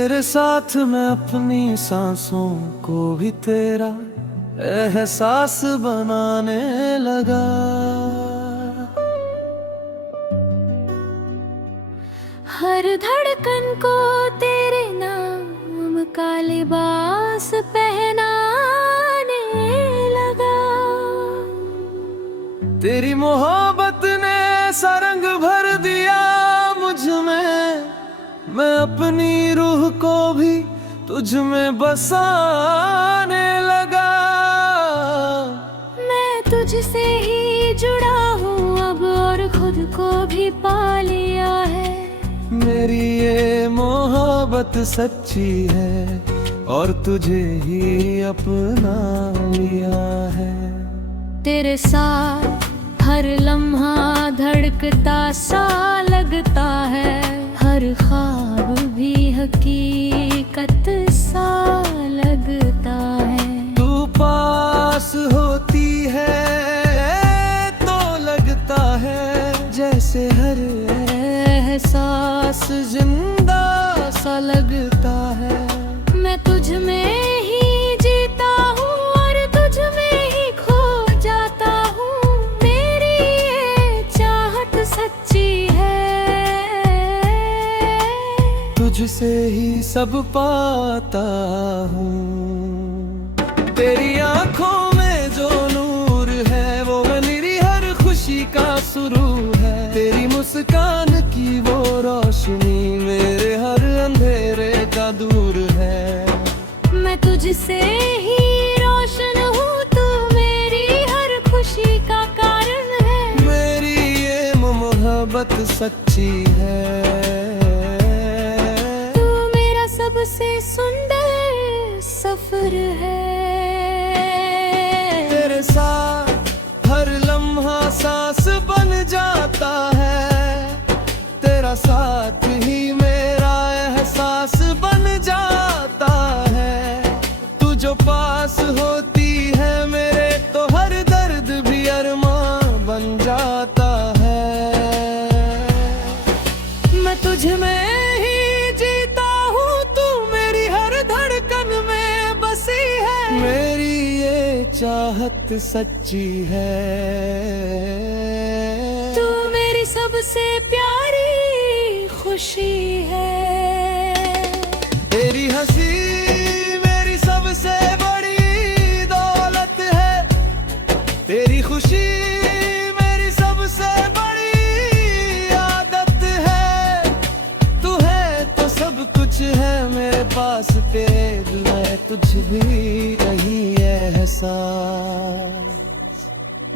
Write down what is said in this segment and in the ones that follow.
तेरे साथ मैं अपनी सांसों को भी तेरा एहसास बनाने लगा। हर धड़कन को तेरे नाम का लिबास पहनाने लगा। तेरी मोहब्बत ने ऐसा रंग भर दिया मुझ में, मैं अपनी रूह को भी तुझ में बसाने लगा। मैं तुझसे ही जुड़ा हूँ अब और खुद को भी पा लिया है। मेरी ये मोहब्बत सच्ची है और तुझे ही अपना लिया है। तेरे साथ हर लम्हा धड़कता सा लगता है, हर ख्वाब भी हकीकत सा लगता है। तू पास होती है तो लगता है जैसे हर एहसास जिंदा सा लगता है। मैं तुझ में ही जीता हूँ और तुझ में ही खो जाता हूँ। मेरी ये चाहत सच्ची है, तुझसे ही सब पाता हूँ। तेरी आंखों में जो नूर है वो मेरी हर खुशी का सुरूर है। तेरी मुस्कान की वो रोशनी मेरे हर अंधेरे का दूर है। मैं तुझसे ही रोशन हूँ, तू मेरी हर खुशी का कारण है। मेरी ये मोहब्बत सच्ची है, तू मेरा सबसे सुंदर सफर है। तेरे साथ हर लम्हा सांस बन जाता है। तेरा साथ ही मेरा एहसास बन जाता है। तू जो पास होती है मेरे तो हर दर्द भी अरमां बन जाता है। मैं तुझ में ही जीता हूँ, तू मेरी हर धड़कन में बसी है। मेरी ये चाहत सच्ची है, तू मेरी सबसे प्यारी खुशी है। तेरी हंसी मेरी सबसे बड़ी दौलत है। तेरी खुशी मेरी सबसे बड़ी आदत है। तू है तो सब कुछ है मेरे पास, तेरे मैं तुझ भी नहीं एहसास।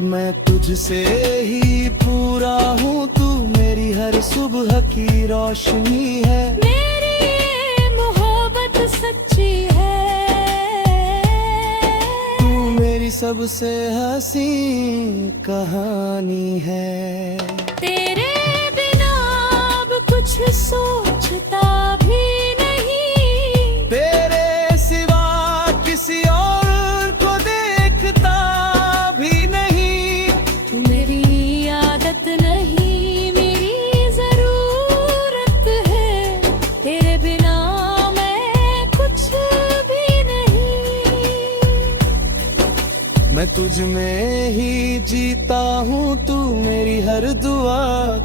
मैं तुझसे ही पूरा हूँ, तू मेरी हर सुबह की रोशनी है। मेरी ये मोहब्बत सच्ची है, तू मेरी सबसे हंसी कहानी है। तेरे बिना अब कुछ सोचता भी नहीं। तेरे सिवा किसी और को देखता भी नहीं। तू मेरी आदत नहीं मेरी जरूरत है। तेरे बिना मैं कुछ भी नहीं। मैं तुझ में ही जीता हूँ, तू मेरी हर दुआ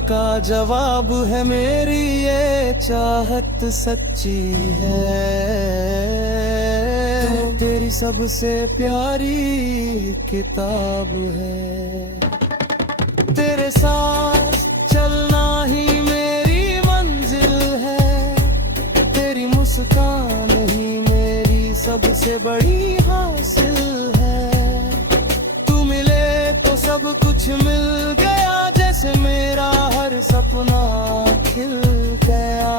का जवाब है। मेरी ये चाहत सच्ची है, तेरी सबसे प्यारी किताब है। तेरे साथ चलना ही मेरी मंजिल है। तेरी मुस्कान ही मेरी सबसे बड़ी हासिल है। तू मिले तो सब कुछ मिल गया, जैसे मेरा हर सपना खिल गया।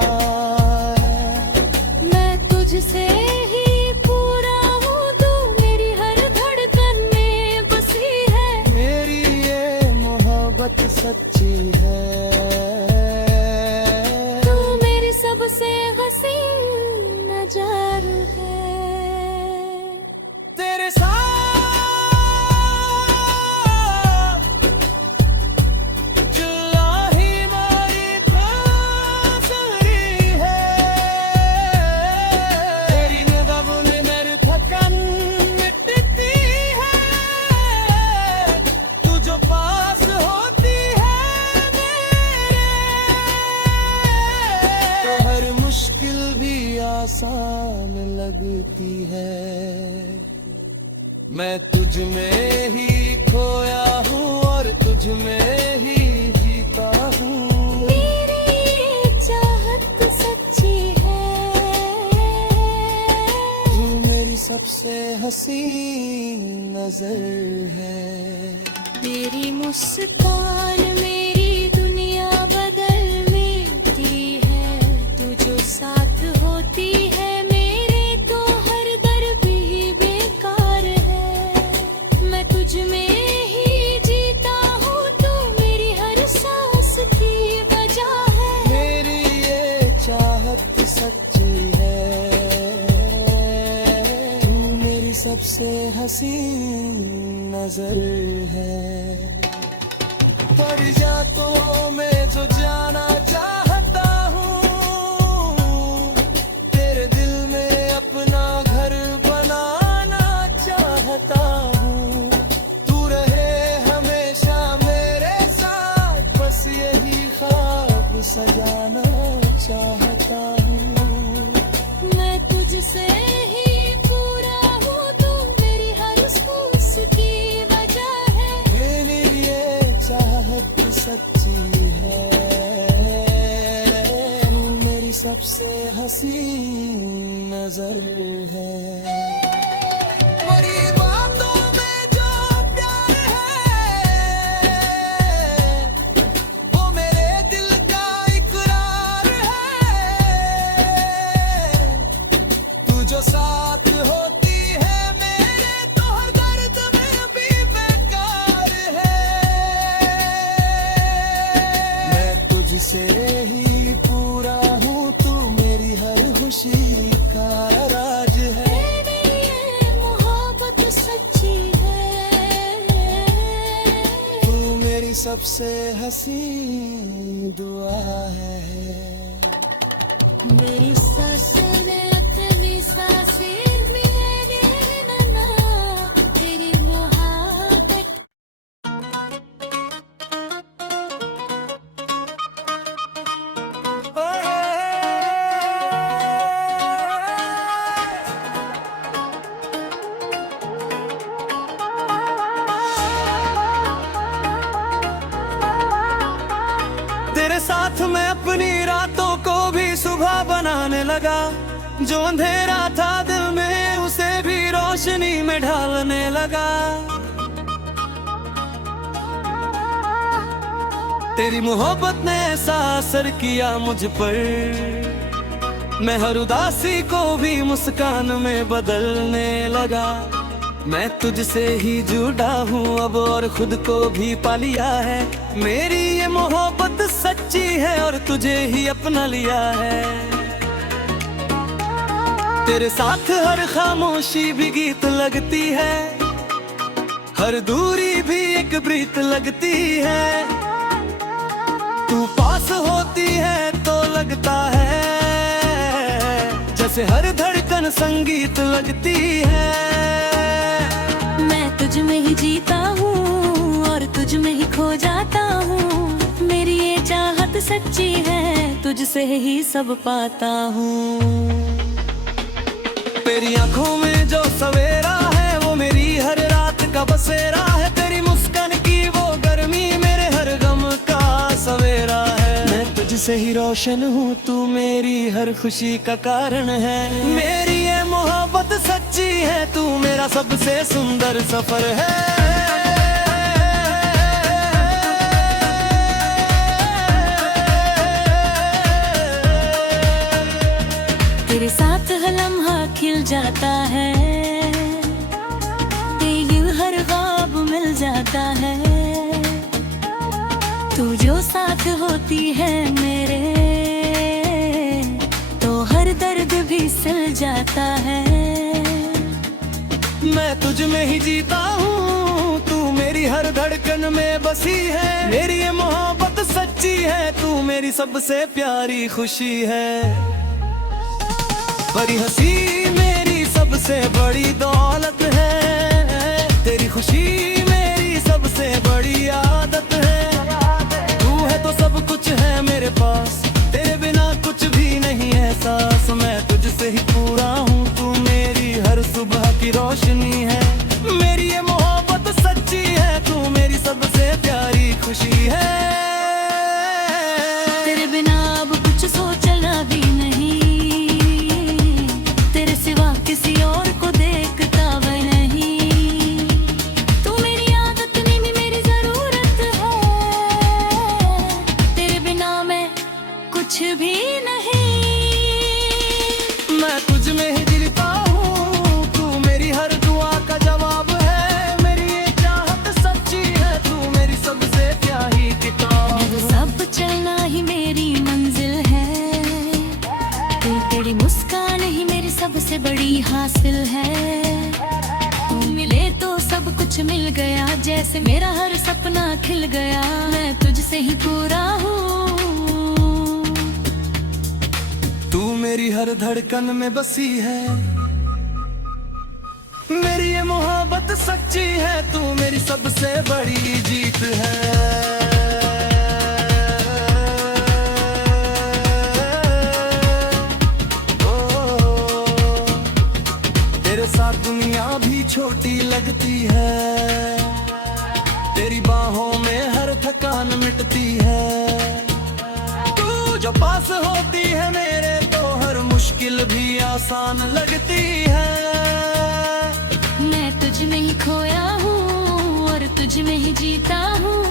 मैं तुझसे ही पूरा हूँ, तू मेरी हर धड़कन में बसी है। मेरी ये मोहब्बत सच्ची है, तू मेरी सबसे हसीन नजर है। तेरे साथ चला ही मेरी थासरी है। करती है। मैं तुझ में ही खोया हूँ और तुझ में ही जीता हूँ। मेरी ये चाहत सच्ची है, तू मेरी सबसे हसीन नजर है। तेरी मुस्कान मेरी दुनिया बदल देती है। तू जो साथ होती है मेरे तो हर दर्द ही बेकार है। मैं तुझ में ही जीता हूँ, तू मेरी हर सांस की वजह है। मेरी ये चाहत सच्ची है, तू मेरी सबसे हसीन नजर है। परिजातों में जो जाना चाहता हूँ, तेरे दिल में अपना घर बनाना चाहता हूँ। तू रहे हमेशा मेरे साथ, बस यही ख्वाब सजाना चाहता हूँ। मैं तुझसे ही पूरा हूँ, तू मेरी हर सांस की वजह है। मेरी ये चाहत सच्ची है, तू मेरी सबसे हसीन नजर है। मेरी बातों में जो प्यार है, वो मेरे दिल का इकरार है। तू जो साथ होती है मेरे तो हर दर्द में भी बेकार है। मैं तुझसे ही पूरा हूँ, तू मेरी हर खुशी का राज है। मेरी ये मोहब्बत सच्ची है, तू मेरी सबसे हसीन दुआ है। मेरी सांस में अपनी सांसें मेरे नैना, तेरी मोहब्बत। तेरे साथ मैं अपनी रातों को भी सुबह बनाने लगा। जो अंधेरा था दिल में उसे भी रोशनी में ढालने लगा। तेरी मोहब्बत ने ऐसा असर किया मुझ पर, मैं हर उदासी को भी मुस्कान में बदलने लगा। मैं तुझसे ही जुड़ा हूँ अब और खुद को भी पा लिया है। मेरी ये मोहब्बत सच्ची है और तुझे ही अपना लिया है। तेरे साथ हर खामोशी भी गीत लगती है, हर दूरी भी एक प्रीत लगती है। तू पास होती है तो लगता है जैसे हर धड़कन संगीत लगती है। मैं तुझ में ही जीता हूँ और तुझ में ही खो जाता हूँ। मेरी ये चाहत सच्ची है, तुझसे ही सब पाता हूँ। तेरी आंखों में जो सवेरा है वो मेरी हर रात का बसेरा है। तेरी मुस्कान की वो गर्मी मेरे हर गम का सवेरा है। मैं तुझसे ही रोशन हूँ, तू मेरी हर खुशी का कारण है। मेरी ये मोहब्बत सच्ची है, तू मेरा सबसे सुंदर सफर है। तेरे साथ हर लम्हा खिल जाता है, तेरी हर ख्वाब मिल जाता है। तू जो साथ होती है मेरे तो हर दर्द भी सिल जाता है। मैं तुझ में ही जीता हूँ, तू मेरी हर धड़कन में बसी है। मेरी ये मोहब्बत सच्ची है, तू मेरी सबसे प्यारी खुशी है। बड़ी हंसी मेरी सबसे बड़ी दौलत है। तेरी खुशी मेरी सबसे बड़ी आदत है। तू है तो सब कुछ है मेरे पास, तेरे बिना कुछ भी नहीं एहसास। मैं तुझसे ही पूरा हूँ, तू मेरी जैसे मेरा हर सपना खिल गया, मैं तुझसे ही पूरा हूँ। तू मेरी हर धड़कन में बसी है, मेरी ये मोहब्बत सच्ची है, तू मेरी सबसे बड़ी जीत है। तेरे साथ दुनिया भी छोटी लगती है, तेरी बाहों में हर थकान मिटती है। तू जो पास होती है मेरे तो हर मुश्किल भी आसान लगती है। मैं तुझ में ही खोया हूँ और तुझ में ही जीता हूँ,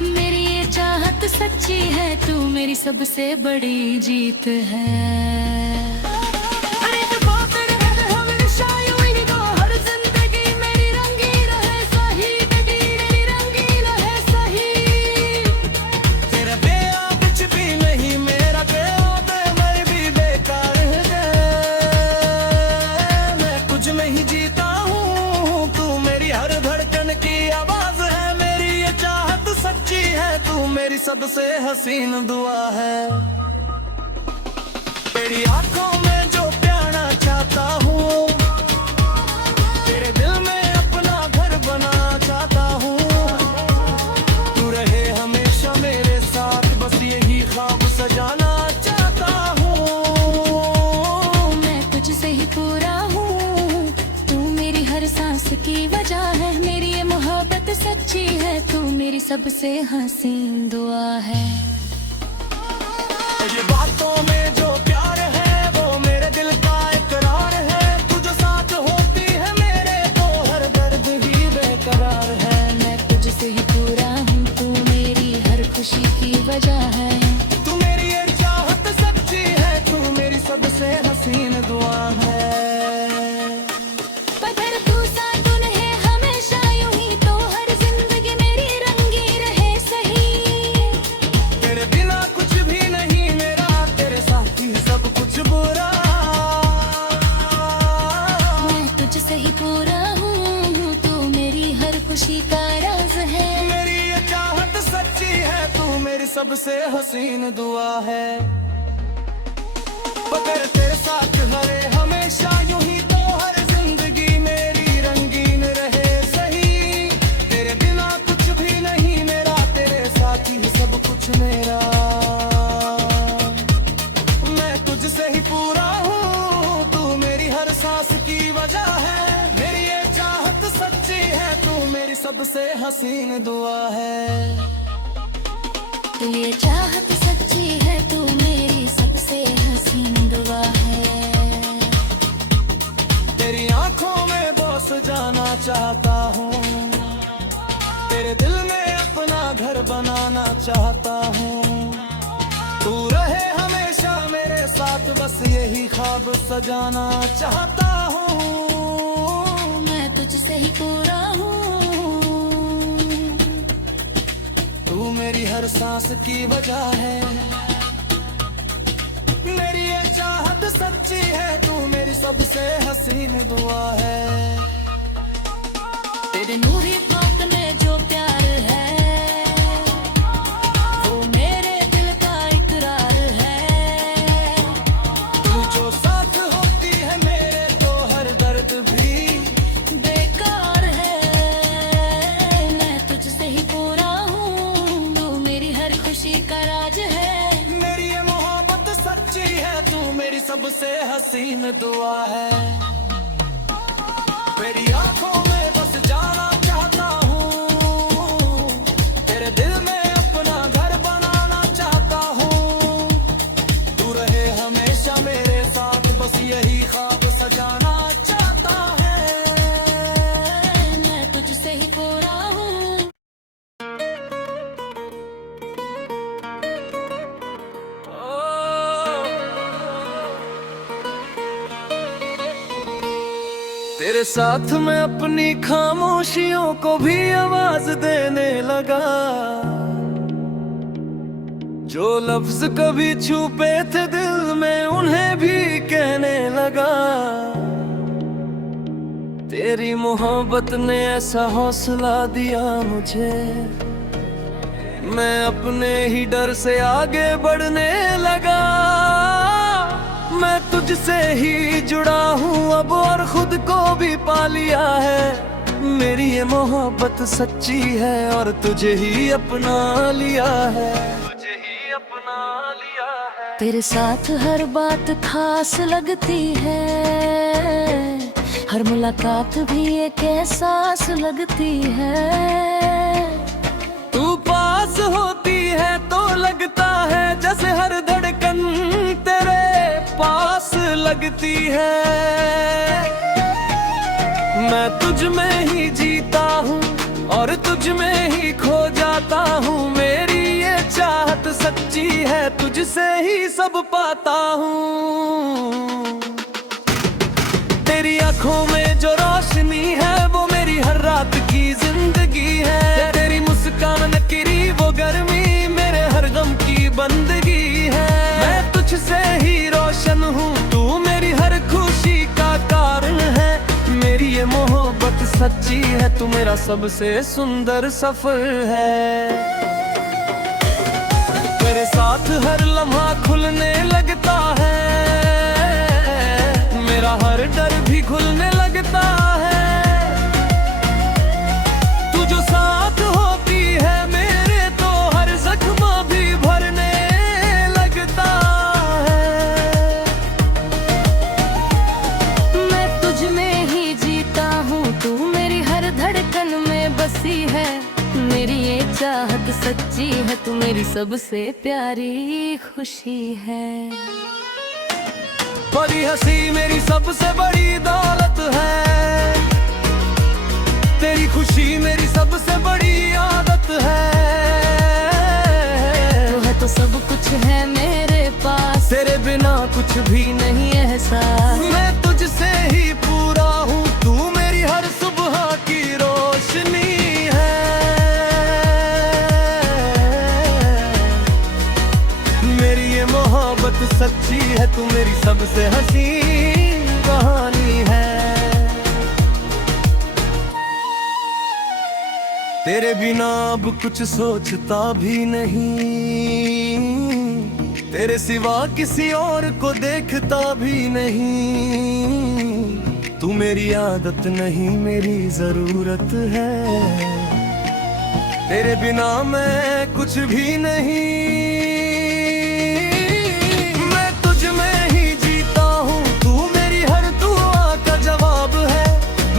मेरी ये चाहत सच्ची है, तू मेरी सबसे बड़ी जीत है। मेरी सबसे हसीन दुआ है। तेरी आंखों में जो प्याना चाहता हूँ, तेरे दिल में अपना घर बनाना चाहता हूँ। तू रहे हमेशा मेरे साथ, बस यही ख्वाब सजाना चाहता हूँ। मैं तुझसे ही पूरा हूँ, तू मेरी हर सांस की वजह है, मेरी ये मोहब्बत सच्ची है, तू मेरी सबसे हसीन दुआ है। ये बातों में जो प्यार है वो मेरे दिल का इकरार है, तू जो साथ होती है मेरे तो हर दर्द ही बेकरार है। मैं तुझसे ही पूरा हूँ, तू मेरी हर खुशी की वजह है, तू मेरी ये चाहत सच्ची है, तू मेरी सबसे हसीन दुआ है। खुशी का राज है, मेरी ये चाहत सच्ची है, तू मेरी सबसे हसीन दुआ है। मगर तेरे साथ हरे हमेशा यूं ही तो हर जिंदगी मेरी रंगीन रहे सही। तेरे बिना कुछ भी नहीं मेरा, तेरे साथ ही सब कुछ मेरा। मैं तुझसे ही पूरा हूँ, तू मेरी हर सांस की वजह है, मेरी ये चाहत सच्ची है, तू मेरी सबसे हसीन दुआ है। तू ये चाहत सच्ची है, तू मेरी सबसे हसीन दुआ है। तेरी आंखों में बस जाना चाहता हूँ, तेरे दिल में अपना घर बनाना चाहता हूँ। तू रहे हमेशा मेरे साथ, बस यही ख्वाब सजाना चाहता हूँ। तुझसे ही पूरा हूँ, तू मेरी हर सांस की वजह है, मेरी ये चाहत सच्ची है, तू मेरी सबसे हसीन दुआ है। तेरे नूरी बात में जो प्यार है, वो मेरे दिल का इकरार है। तू जो साथ होती है मेरे तो हर दर्द भी बेकार है। मैं तुझसे ही पूरा हूँ, तू मेरी हर खुशी का राज है, मेरी ये मोहब्बत सच्ची है, तू मेरी सबसे हसीन दुआ है। मेरी आंखों में बस जाना चाहता हूँ, तेरे दिल में अपना घर बनाना चाहता हूँ। तू रहे हमेशा मेरे साथ, बस यही ख्वाब सजाना चाहता है। मैं तुझसे ही पूरा हूँ। तेरे साथ मैं अपनी खामोशियों को भी आवाज देने लगा, जो लफ्ज कभी छुपे थे दिल में उन्हें भी कहने लगा। तेरी मोहब्बत ने ऐसा हौसला दिया मुझे, मैं अपने ही डर से आगे बढ़ने लगा। मैं तुझसे ही जुड़ा हूँ अब और खुद को भी पा लिया है। मेरी ये मोहब्बत सच्ची है और तुझे ही अपना लिया है, तुझे ही अपना लिया है। तेरे साथ हर बात खास लगती है, हर मुलाकात भी एक एहसास लगती है। तू पास होती है तो लगता है जैसे हर धड़कन तेरे पास लगती है। मैं तुझ में ही जीता हूँ और तुझ में ही खो जाता हूँ। मेरी ये चाहत सच्ची है, तुझसे ही सब पाता हूँ। तेरी आंखों में जो रोशनी है वो मेरी हर रात की जिंदगी है। तेरी मुस्कान नकीरी वो गर्मी मेरे हर गम की बंदगी है। मैं तुझसे ही रोशन हूँ, तू मेरी हर खुशी का कारण है। मेरी ये मोहब्बत सच्ची है, तू मेरा सबसे सुंदर सफर है। तेरे साथ हर लम्हा खुलने लगता है, मेरा हर डर भी खुलने लगता है। तू जो साथ होती है मेरे तो हर जख्म भी भरने लगता है। मैं तुझ में ही जीता हूँ, तू मेरी हर धड़कन में बसी है। मेरी ये चाहत सच्ची है, तू मेरी सबसे प्यारी खुशी है। बड़ी हंसी मेरी सबसे बड़ी दौलत है, तेरी खुशी मेरी सबसे बड़ी आदत है। तू है तो सब कुछ है मेरे पास, तेरे बिना कुछ भी नहीं एहसास। मैं तुझसे ही पूरा हूँ, तू मेरी हर सुबह की रोशनी है। मेरी ये मोहब्बत सच्ची है, तू मेरी सबसे हसीन कहानी है। तेरे बिना अब कुछ सोचता भी नहीं, तेरे सिवा किसी और को देखता भी नहीं। तू मेरी आदत नहीं मेरी जरूरत है, तेरे बिना मैं कुछ भी नहीं। मैं तुझ में ही जीता हूँ, तू मेरी हर दुआ का जवाब है।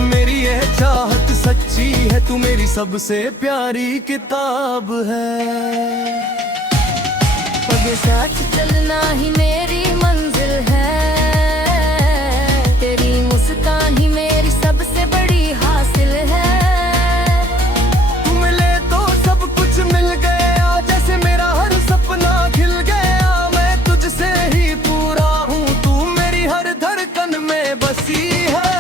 मेरी यह चाहत सच्ची है, तू मेरी सबसे प्यारी किताब है। पग साथ चलना ही मेरी मंजिल है, तेरी मुस्कान ही मेरी सबसे बड़ी हासिल है। तू मिले तो सब कुछ मिल गया, जैसे मेरा हर सपना खिल गया। मैं तुझसे ही पूरा हूँ, तू मेरी हर धड़कन में बसी है।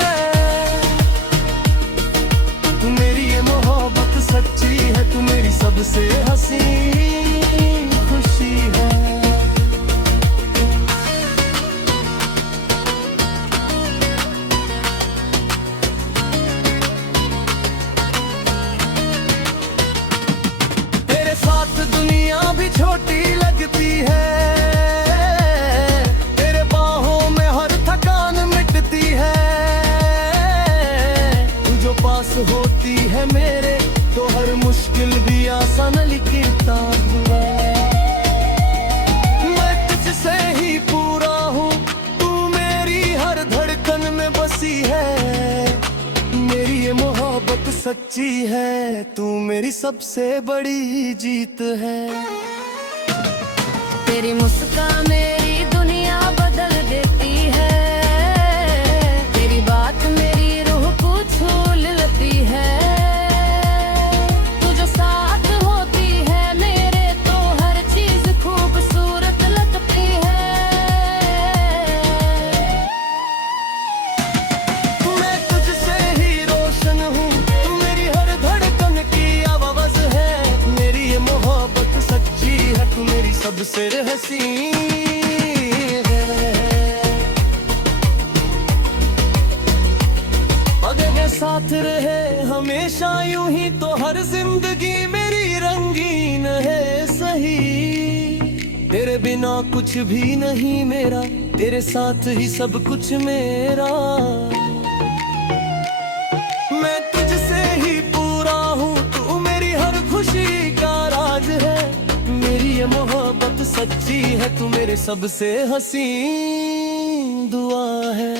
तू मेरी ये मोहब्बत सच्ची है, तू मेरी सबसे हसीन खुशी है। तेरे साथ दुनिया भी छोटी लगती है, तेरे बाहों में हर थकान मिटती है। तू जो पास होती है मेरे तो हर मुश्किल भी आसान लिखता हुआ। मैं तुझसे ही पूरा हूँ, तू मेरी हर धड़कन में बसी है। मेरी ये मोहब्बत सच्ची है, तू मेरी सबसे बड़ी जीत है। तेरी मुस्कान मेरी दुनिया बदल देती है, तेरी बात मेरी रूह को छू लेती है। तू जो साथ होती है मेरे तो हर चीज खूबसूरत लगती है। मैं तुझसे ही रोशन हूँ, तू मेरी हर धड़कन की आवाज़ है। मेरी ये मोहब्बत सच्ची है, तू मेरी सबसे हसीन हर जिंदगी मेरी रंगीन है सही। तेरे बिना कुछ भी नहीं मेरा, तेरे साथ ही सब कुछ मेरा। मैं तुझसे ही पूरा हूँ, तू मेरी हर खुशी का राज है। मेरी ये मोहब्बत सच्ची है, तू मेरे सबसे हसीन दुआ है।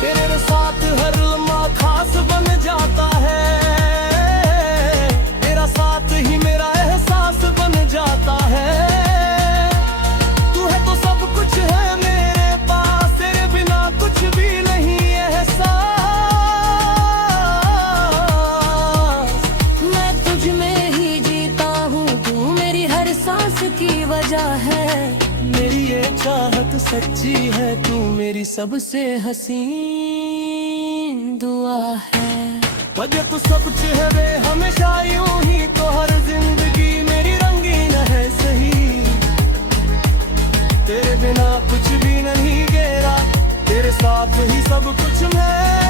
तेरे साथ हर लम्हा खास बन जाता है, तेरा साथ ही मेरा एहसास बन जाता है। तू है तो सब कुछ है मेरे पास, तेरे बिना कुछ भी नहीं एहसास। मैं तुझ में ही जीता हूँ, तू मेरी हर सांस की वजह है। मेरी ये चाहत सच्ची है, तू मेरी सबसे हसीन दुआ है। वजह तू सब कुछ है वे हमेशा यूं ही, तो हर जिंदगी मेरी रंगीन है सही। तेरे बिना कुछ भी नहीं गेरा, तेरे साथ ही सब कुछ मेरा।